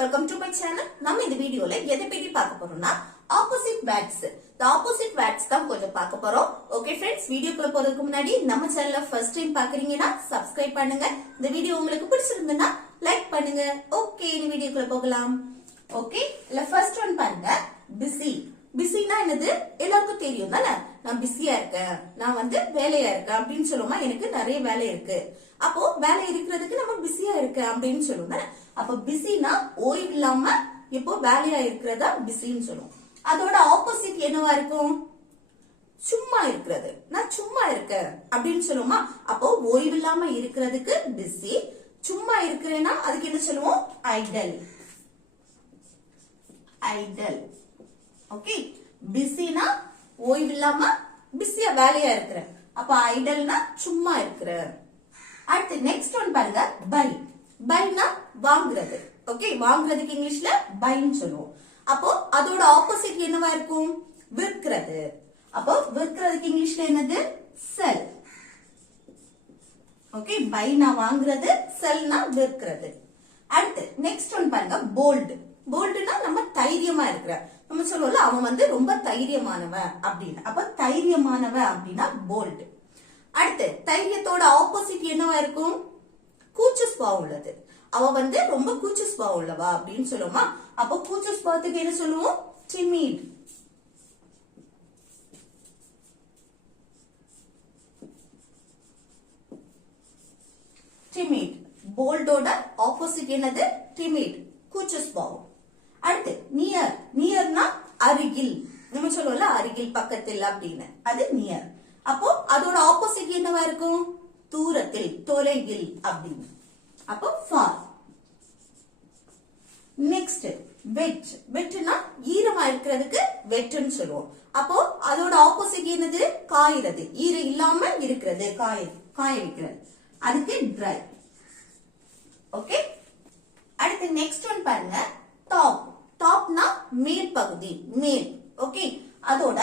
welcome to my channel. நம்ம இந்த வீடியோல எதை பத்தி பார்க்க போறோம்னா opposite words. The opposite words தான் கொஞ்சம் பார்க்க போறோம். Okay friends, வீடியோக்குள்ள போறதுக்கு முன்னாடி நம்ம சேனலை first time பார்க்கறீங்கன்னா subscribe பண்ணுங்க. இந்த வீடியோ உங்களுக்கு பிடிச்சிருந்தா லைக் பண்ணுங்க. Okay, இந்த வீடியோக்குள்ள போகலாம். Okay, இல்ல first one பாருங்க, busy. பிஸினா என்னது எல்லாருக்கும் தெரியும் தானே. நான் பிஸியா இருக்கேன், நான் வேலையா இருக்கேன் அப்படின்னு சொல்லுவோமா. எனக்கு நிறைய வேலை இருக்கு, அப்போ வேலை இருக்கிறதுக்கு நம்ம பிஸியா இருக்கு அப்படின்னு சொல்லுவோம் தானே. அப்போ பிஸினா ஓய்வு இல்லாம இப்போ வேலையா இருக்கிறதா பிஸின்னு சொல்லுவோம். அதோட ஆப்போசிட் என்னவா இருக்கும்? சும்மா இருக்கிறது. நான் சும்மா இருக்கேன் அப்படின்னு சொல்லுவோமா. அப்போ ஓய்வு இல்லாம இருக்கிறதுக்கு பிஸி, சும்மா இருக்கிறேன்னா அதுக்கு என்ன சொல்லுவோம்? ஐடல். ஐடல். ஓகே, பிஸினா ஓய்வு இல்லாம பிஸியா வேலையா இருக்கிற, அப்ப ஐடல்னா சும்மா இருக்கிற. அடுத்து நெக்ஸ்ட் ஒன் பாருங்க, பை. பைனா வாங்குறது. ஓகே, வாங்குறதுக்கு இங்கிலீஷ்ல பைன்னு சொல்லுவோம். அப்போ அதோட ஆப்போசிட் என்னவா இருக்கும்? விற்கிறது. அப்போ விற்கிறதுக்கு இங்கிலீஷ்ல என்னது? செல். ஓகே, பைனா வாங்குறது, செல்னா விற்கிறது. அடுத்து நெக்ஸ்ட் ஒன் பாருங்க, போல்டு. போல்டுனா நம்ம தைரியமா இருக்கிற, நம்ம சொல்லுவோம்ல அவன் ரொம்ப தைரியமானவன் அப்படின்னு. அப்ப தைரியமானவன் அப்படின்னா போல்டு. அடுத்து தைரியத்தோட ஆப்போசிட் என்னவா இருக்கும்? கூச்ச சுபாவம் உள்ளது. அவ ரொம்ப கூச்ச சுபாவம் உள்ளவா அப்படின்னு சொல்லுவோமா. அப்ப கூச்ச சுபாவத்துக்கு என்ன சொல்லுவோம்? டிமிட். டிமிட். போல்டோட ஆப்போசிட் என்னது? டிமிட், கூச்ச சுபாவம். அடுத்து நியர். நியர்னா அருகில், நம்ம சொல்லுவோம்ல அருகில் பக்கத்தில் அப்படின்னு, அது நியர். அப்போ அதோட ஆப்போசிட் என்னவா இருக்கும்? தூரத்தில், தொலைவில் அப்படின்னு. அப்போ ஃபார். நெக்ஸ்ட் வெட். வெட்னா ஈரமா இருக்கிறதுக்கு வெட்டுன்னு சொல்லுவோம். அப்போ அதோட ஆப்போசிட் என்னது? காய்றது. ஈரம் இல்லாம இருக்கிறது, காய வைக்கிறது, அதுக்கு ட்ரை. ஓகே, அடுத்து நெக்ஸ்ட் ஒன் பாருங்க, டாப். டாப்னா மேல் பகுதி, மேல். ஓகே, அதோட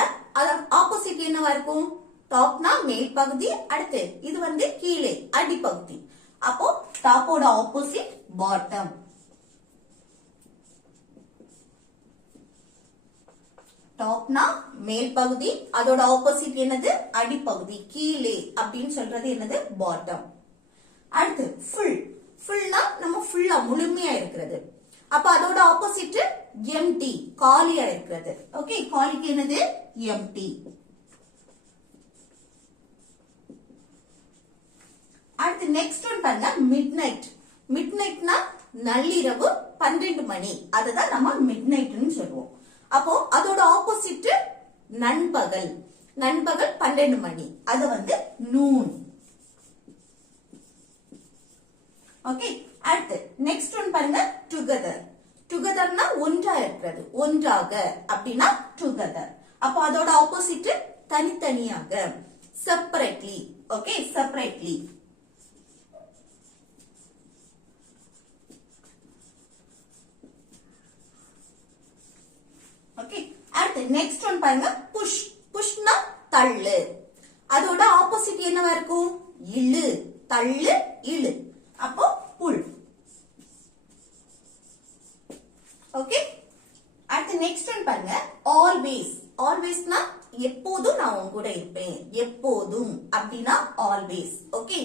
ஆப்போசிட் என்னவா இருக்கும்? டாப்னா மேல் பகுதி, அடுத்து இது கீழே அடிப்பகுதி. அப்போ டாப்போட ஆப்போசிட் பாட்டம். டாப்னா மேல் பகுதி, அதோட ஆப்போசிட் என்னது? அடிப்பகுதி, கீழே அப்படின்னு சொல்றது என்னது? பாட்டம். அடுத்து ஃபுல். ஃபுல்னா நம்ம ஃபுல்லா முழுமையா இருக்கிறது. அப்ப அதோட ஆப்போசிட் எம்டி, காலியா இருக்கிறது. ஓகே, காலிக்கு என்னது? எம்டி. அடுத்து நெக்ஸ்ட் ஒன் பாருங்க, மிட் நைட். மிட் நைட்னா நள்ளிரவு, 12 மணி, அதுதான் நம்ம மிட் நைட்னு சொல்லுவோம். அப்போ அதோட ஆப்போசிட் நண்பகல். நண்பகல் 12 மணி, அது நூன். ஓகே, அடுத்து நெக்ஸ்ட் ஒன் பாருங்க, டுகெதர். டுகெதர்னா ஒன்றா இருக்கிறது, ஒன்றாக அப்படின்னா டுகெதர். அப்போ அதோட ஆப்போசிட் தனித்தனியாக, செப்பரேட்லி. Okay, separately. ஓகே, அடுத்து நெக்ஸ்ட் ஒன் பாருங்க, புஷ். புஷ்னா தள்ளு. அதோட ஆப்போசிட் என்னவா இருக்கும்? இழு. தள்ளு, இழு. அப்போ புல். ஓகே, அடுத்து நெக்ஸ்ட் ஒன் பாருங்க, ஆல்வேஸ். ஆல்வேஸ்னா எப்போதும் நான் உன் கூட இருப்பேன், எப்போதும் அப்படின்னா ஆல்வேஸ். ஓகே,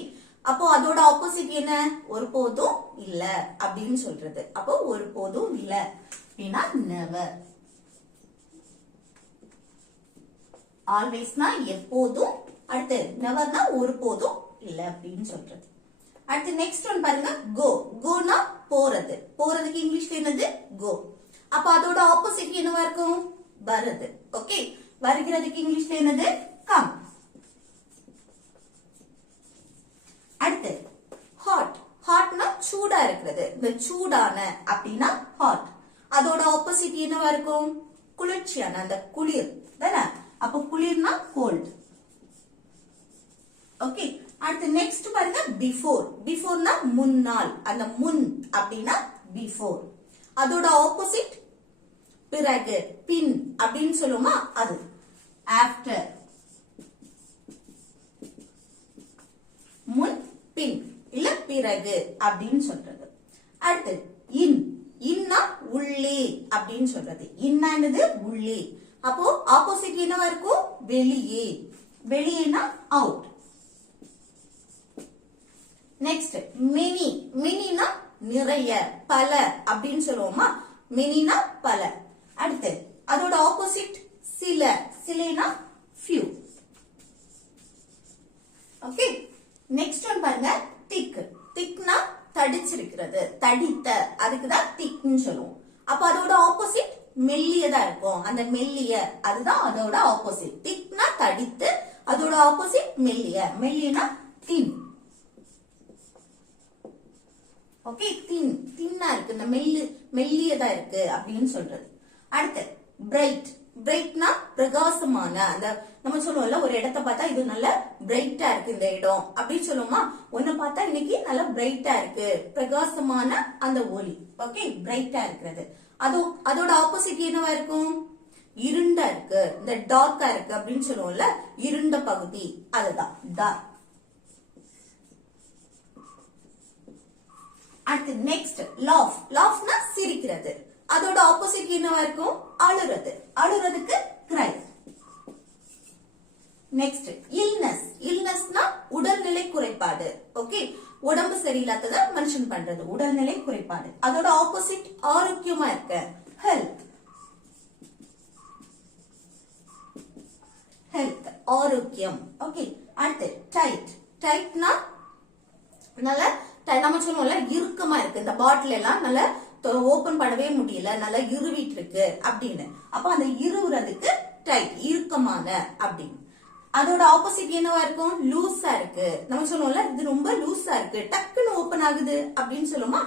அப்போ அதோட ஆப்போசிட் என்ன? ஒருபோதும் இல்ல அப்படின்னு சொல்றது. அப்போ ஒருபோதும் இல்ல அப்படின்னா நெவர். ஆல்வேஸ்னா எப்போதும், அடுத்து நெவர்னா ஒருபோதும் இல்ல அப்படின்னு சொல்றது. அடுத்து நெக்ஸ்ட் ஒன் பாருங்க, கோ. கோனா போறது. போறதுக்கு இங்கிலீஷ்ல என்னது? கோ. அப்ப அதோட ஆப்போசிட் என்னவா இருக்கும்? வருது. ஓகே, வருகிறதுக்கு இங்கிலீஷ்ல என்னது? கம். அடுத்து ஹாட். ஹாட்னா சூடா இருக்கிறது, இந்த சூடான அப்படின்னா ஹாட். அதோட ஆப்போசிட் என்னவா இருக்கும்? குளிர்ச்சியான, அந்த குளிர் தானே. அப்ப குளிர்னா கோல்ட். ஓகே, அடுத்து நெக்ஸ்ட் பாருங்க, பிஃபோர். பிஃபோர்னா முன்னால், அந்த முன் அப்படின்னா பிஃபோர். அதோட ஆப்போசிட் பிறகு, பின் அப்படின்னு சொல்லுவோமா, அது ஆஃப்டர். முன், பின் இல்ல பிறகு அப்படின்னு சொல்றது. அடுத்து இன். இன்னா அப்படின்னு சொல்றது. இன்னானது உள்ளே. அப்போ ஆப்போசிட் என்னவா இருக்கும்? வெளியே. வெளியேனா அவுட். Next many. மெனினா நிறைய, பல அப்படின்னு சொல்லுவோமா? மெனினா பல. அடுத்து அதோட ஆப்போசிட் சில. சிலனா few. ஓகே. நெக்ஸ்ட் ஒன் பாருங்க, திக். திக்னா தடிச்சிருக்கிறது, தடித்த, அதுக்குதான் திக்னு சொல்லுவோம். அப்ப அதோட ஆப்போசிட் மெல்லியதா இருக்கும். அந்த மெல்லிய அதுதான் அதோட ஆப்போசிட். திக்னா தடித்து, அதோட ஆப்போசிட் மெல்லிய. மெல்லியனா தின். ஓகே, தின். தின்னா இருக்கு, இந்த மெல்லியதா இருக்கு அப்படின்னு சொல்றது. அடுத்து பிரைட். பிரைட்னா பிரகாசமான. அந்த நம்ம சொல்லுவோம்ல, ஒரு இடத்தை பார்த்தா இது நல்ல பிரைட்டா இருக்கு இந்த இடம் அப்படின்னு சொல்லுவோமா? ஒன்னு பார்த்தா இன்னைக்கு நல்ல பிரைட்டா இருக்கு, பிரகாசமான அந்த ஒளி. ஓகே, பிரைட்டா இருக்கிறது. அதோட ஆப்போசிட் என்னவா இருக்கும்? இருண்டா இருக்கு, இந்த டார்க்கா இருக்கு அப்படின்னு சொல்லுவோம்ல, இருண்ட பகுதி, அதுதான் டார்க். அடுத்து நெக்ஸ்ட் லாஃப். லாஃப்னா சிரிக்கிறது. அதோட ஆப்போசிட் என்னவா இருக்கும்? அழுறது. அழுறதுக்கு கிரை. Next illness. இல்னஸ்னா உடல்நிலை குறைபாடு. ஓகே, உடம்பு சரியில்லாதத மென்ஷன் பண்றது, உடல்நிலை குறைபாடு. அதோட ஆப்போசிட் ஆரோக்கியமா இருக்க, ஹெல்த். ஹெல்த் ஆரோக்கியம். ஓகே. அடுத்து டைட். டைட்னா நல்ல, நம்ம சொல்லுவோம்ல இறுக்கமா இருக்கு, இந்த பாட்டில் எல்லாம் நல்ல ஓபன் பண்ணவே முடியல, நல்லா இறுவிட்டு இருக்கு அப்படின்னு. அப்ப அந்த இறுவுறதுக்கு டைட், இறுக்கமான அப்படின்னு. அதோட ஆப்போசிட் என்னவா இருக்கும்? லூஸா இருக்கு. நம்ம சொல்லுவோம்ல இது ரொம்ப லூஸா இருக்கு, டக்குன்னு ஓபன் ஆகுது அப்படின்னு சொல்லுவோமா?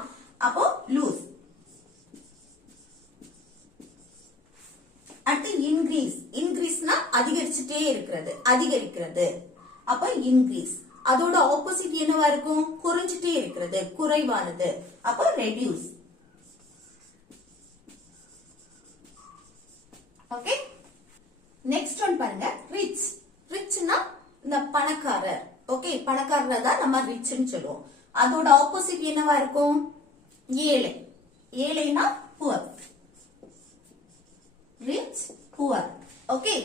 அப்போ லூஸ். அடுத்து இன்க்ரீஸ். இன்க்ரீஸ்னா அதிகரிச்சுட்டே இருக்கிறது, அதிகரிக்கிறது. அப்ப இன்க்ரீஸ். அதோட ஆப்போசிட் என்னவா இருக்கும்? குறைஞ்சிட்டே இருக்கிறது, குறைவானது. அப்ப ரெடியூஸ். ஓகே. நெக்ஸ்ட் ஒன் பாருங்க, ரிச். ரிச்னா இந்த பணக்காரர். ஓகே, பணக்காரர் தான் நம்ம ரிச்னு சொல்லுவோம். அதோட ஆப்போசிட் என்னவா இருக்கும்? ஏழை. ஏழைனா புவர். Rich, poor. ஓகே,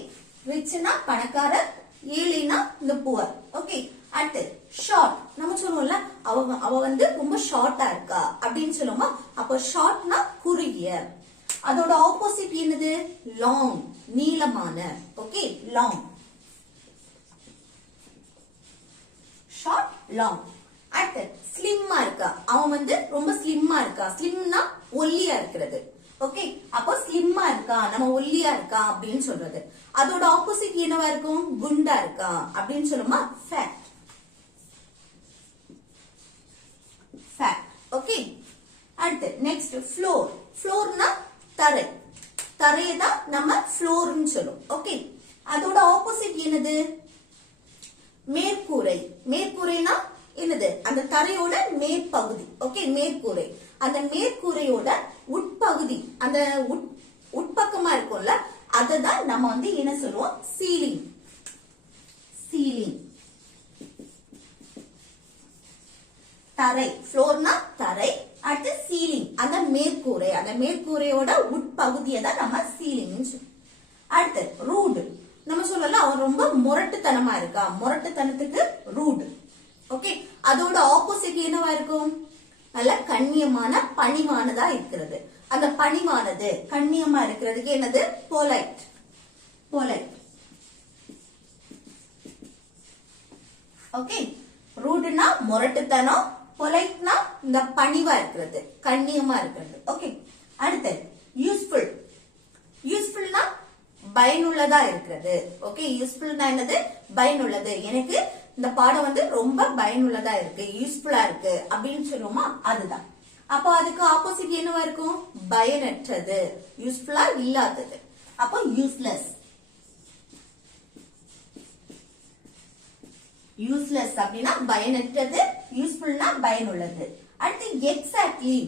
ரிச்னா பணக்காரர், ஏழைனா இந்த புவர். ஓகே. அடுத்து ஷார்ட். நம்ம சொல்லுவோம்ல அவ வந்து ரொம்ப ஷார்ட்டா இருக்கா அப்படின்னு சொல்லுவோமா? அப்ப ஷார்ட்னா குறுகிய. அதோட ஆப்போசிட் என்னது? லாங், நீளமான. Okay, long. Short, long. அடுத்து ஸ்லிம்மா இருக்கா. அவன் வந்து ரொம்ப ஸ்லிம்மா இருக்கா. ஸ்லிம்னா ஒல்லியா இருக்கிறது. ஓகே, அப்போ ஸ்லிம்மா இருக்கா, நம்ம ஒல்லியா இருக்கா அப்படின்னு சொல்றது. அதோட ஆப்போசிட் என்னவா இருக்கும்? குண்டா இருக்கா அப்படின்னு சொல்லுமா? ஃபேட். ஃபேட். ஓகே. அடுத்து நெக்ஸ்ட் ஃப்ளோர். ஃப்ளோர்னா தரை. தரையை தான் நம்ம ஃப்ளோர்னு சொல்லுவோம். ஓகே. அதோட ஆப்போசிட் என்னது? மேற்கூரை. மேற்கூரைனா என்னது? அந்த தரையோட மேற்பகுதி. ஓகே, மேற்கூரை. அந்த மேற்கூரையோட உட்பகுதி, அந்த உட்பக்கமா இருக்கும்ல, அததான் நம்ம வந்து என்ன சொல்லுவோம்? சீலிங். சீலிங். தரை. ஃப்ளோர்னா தரை. அடுத்து சீலிங், அந்த மேற்கூரை. அந்த மேற்கூரையோட உட்பகுதியை தான் நம்ம சீலிங். அடுத்து ரூட். நம்ம சொல்லலாம் அவன் ரொம்ப முரட்டுத்தனமா இருக்கா. முரட்டுத்தனத்துக்கு ரூட். ஓகே. அதோட ஆப்போசிட் என்னவா இருக்கும்? நல்ல கண்ணியமான, பணிவானதா இருக்கிறது. அந்த பணிவானது, கண்ணியமா இருக்கிறதுக்கு என்னது? பொலைட். பொலைட். ஓகே. ரூட்னா முரட்டுத்தனம், பொலைட்னா இந்த பணிவா இருக்கிறது, கண்ணியமா இருக்கிறது. ஓகே. அடுத்து யூஸ்ஃபுல். யூஸ்ஃபுல்னா பயனுள்ளதா இருக்கிறது. ஓகே, யூஸ்ஃபுல்னா என்னது? பயனுள்ளது. எனக்கு இந்த பாடம் வந்து ரொம்ப பயனுள்ளதா இருக்கு, யூஸ்ஃபுல்லா இருக்கு அப்படின்னு சொல்லுவோமா? அதுதான். அப்போ அதுக்கு ஆப்போசிட் என்னவா இருக்கும்? பயனற்றது, யூஸ்ஃபுல்லா இல்லாதது. அப்போ யூஸ்லெஸ். யூஸ்லெஸ் அப்படின்னா பயனற்றது, யூஸ்ஃபுல்னா பயனுள்ளது. அடுத்து எக்ஸாக்ட்லி.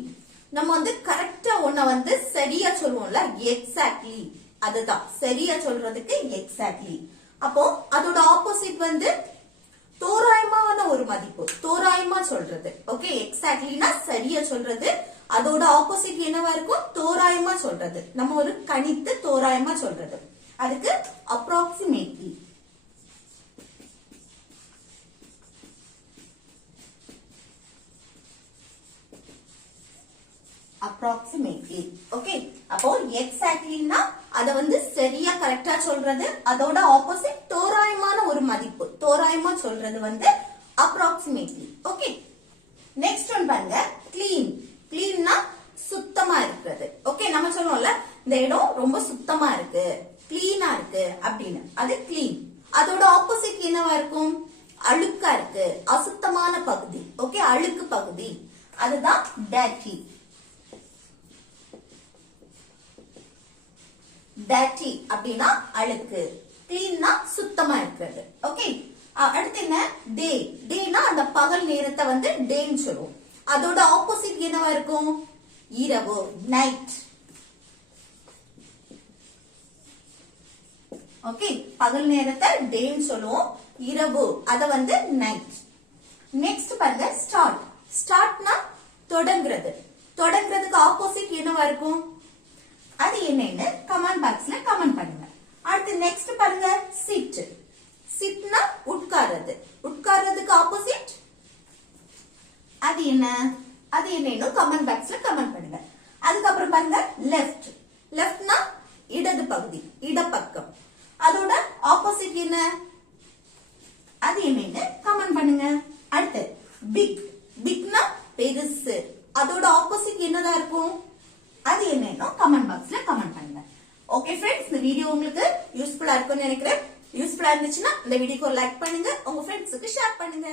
நம்ம வந்து கரெக்டா ஒன்ன வந்து சரியா சொல்லுவோம்ல, எக்ஸாக்ட்லி. அதுதான் சரியா சொல்றதுக்கு எக்ஸாக்ட்லி. அப்போ அதோட ஆப்போசிட் வந்து தோராயமான ஒரு மதிப்பு, தோராயமா சொல்றது. ஓகே, எக்ஸாக்ட்லினா சரியா சொல்றது. அதோட ஆப்போசிட் என்னவா இருக்கும்? தோராயமா சொல்றது. நம்ம ஒரு கணித்து தோராயமா சொல்றது. அதுக்கு approximately. approximately. ஓகே, அப்போ எக்ஸாக்ட்லினா அத வந்து சரியா கரெக்டா சொல்றது. அதோட ஆப்போசிட் தோராயமான ஒரு மதிப்பு. தோராயமா சொல்றது வந்து approximately. ஓகே, நெக்ஸ்ட் ஒன் பாருங்க, clean. cleanனா சுத்தமா இருக்கிறது. ஓகே, நம்ம சொல்லுவோம்ல இந்த இடம் ரொம்ப சுத்தமா இருக்கு, கிளீனா இருக்கு அப்படின்னு. அது clean. அதோட ஆப்போசிட் என்னவா இருக்கும்? அழுக்கா இருக்கு, அசுத்தமான பகுதி. ஓகே, அழுக்கு பகுதி. அதுதான் dirty. dirty அப்படின்னா அழுக்கு, cleanனா சுத்தமா இருக்கிறது. ஓகே, அடுத்து என்ன? டே. டேனா அந்த பகல் நேரத்தை வந்து டேன்னு சொல்லுவோம். அதோட ஆப்போசிட் என்னவா இருக்கும்? இரவு, நைட். ஓகே, பகல் நேரத்தை டேன்னு சொல்லுவோம், இரவு அத வந்து நைட். நெக்ஸ்ட் பாருங்க, ஸ்டார்ட். ஸ்டார்ட்னா தொடங்குறது. தொடங்குறதுக்கு ஆப்போசிட் என்னவா இருக்கும்? அது என்னன்னு கமெண்ட் பாக்ஸ்ல கமெண்ட் பண்ணுங்க. அடுத்து நெக்ஸ்ட் பாருங்க, சிட். சிட்னா உட்கார்றது. உட்கார்றதுக்கு ஆப்போசிட் அது என்ன? அது என்னன்னு கமெண்ட் பாக்ஸ்ல கமெண்ட் பண்ணுங்க. அதுக்கப்புறம் பாருங்க, லெஃப்ட். லெஃப்ட்னா இடது பகுதி, இடப்பக்கம். அதோட ஆப்போசிட் என்ன? அது என்னன்னு கமெண்ட் பண்ணுங்க. அடுத்து பிக். பிக்னா பெருசு. அதோட ஆப்போசிட் என்னதா இருக்கும்? அது என்னன்னு கமெண்ட் பாக்ஸ்ல கமெண்ட் பண்ணுங்க. ஓகே ஃப்ரெண்ட்ஸ், இந்த வீடியோ உங்களுக்கு யூஸ்ஃபுல்லா இருக்கும்னு நினைக்கிறேன். யூஸ்ஃபுல்லா இருந்துச்சுன்னா இந்த வீடியோக்கு ஒரு லைக் பண்ணுங்க, உங்க ஃப்ரெண்ட்ஸுக்கு ஷேர் பண்ணுங்க.